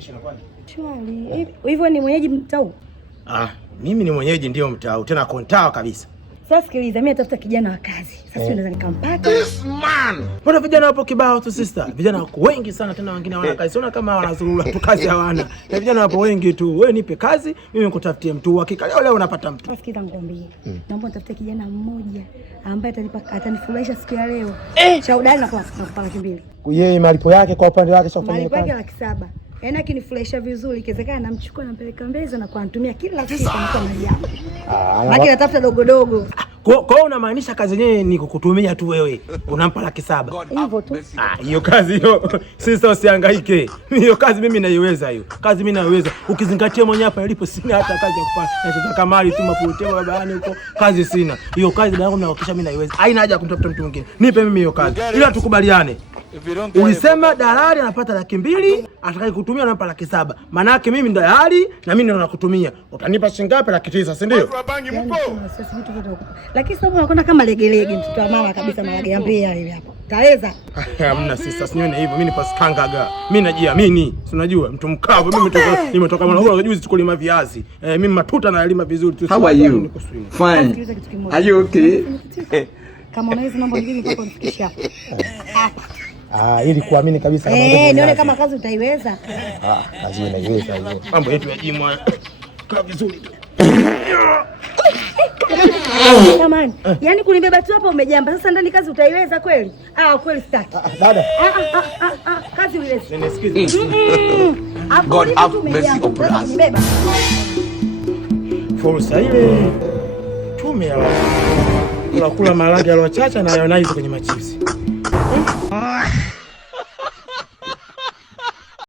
fresh na kwani? Shwari. Hivyo ni mwenyeji mtaa? Mimi ni mwenyeji ndio mtaa, tena kontaa kabisa. Sasa sikiliza, mimi natafuta kijana wa kazi. Sasa unaweza nikampata? Yes man. Mbona vijana wapo kibao tu sister? Vijana wako wengi sana, tena wengine hawana kazi. Siona kama wanazurura tu kazi hawana. Na vijana wapo wengi tu. Wewe nipe kazi, mimi nikutafutie mtu. Hakika leo unapata mtu. Sikiliza nikwambie. Naomba nitafute kijana mmoja ambaye atanifurahisha siku ya leo. Shaudani na kwa 200. Yeye malipo yake kwa upande wake sio kufanya kazi. Malipo yake 700. Yaani akinifurahisha vizuri, ikiwezekana namchukua nampeleka Mbezi na kuantumia kila siku kama jambo. Lakini natafuta dogo. Kwa unamaanisha kazi yenyewe ni kukutumia tu wewe. Unampa 700. Hivyo tu. Hiyo kazi hiyo. Sasa usihangaike. Hiyo kazi mimi naiweza hiyo. Kazi mimi naiweza. Ukizingatia mwenyewe hapa nilipo sina hata kazi ya kufanya. Nacheza kamari tu mapoteo barabarani huko. Kazi sina. Hiyo kazi ndio nahakikisha mimi naiweza. Haina haja kumtafuta mtu mwingine. Nipe mimi hiyo kazi. Ila tukubaliane. Ulisema dalali anapata 200, atakaye kutumia anampa 700. Maana yake mimi ndo dalali na mimi ndo nakutumia. Utanipa shilingi ngapi? 900, si ndio? Lakini sasa unaona kama legelege mtoto wa mama kabisa, malage mbea hivi hapo. Taweza? Hamna sister, sinyone hivyo. Mimi nipo skangaga. Mimi najiamini. Si unajua mtu mkavu mimi nimetoka Morogoro juzi tukulima viazi. Mimi matuta na nalima vizuri tu. How are you? Fine. Are you okay? Kama unaweza mambo mengine mpaka unifikishe hapa. Ili kuamini kabisa kama nione kama kazi utaiweza. Kazi naiweza hiyo. Mambo yetu ya jimu kaa vizuri. Jamani, yani kunibeba tu hapa umejamba. Sasa ndani kazi utaiweza kweli? Kweli sitaki. Dada. Kazi uiweze. Nisikize. God have mercy upon us. Fursa ile tumia kula maharage yalochacha na yanayo kwenye machipsi.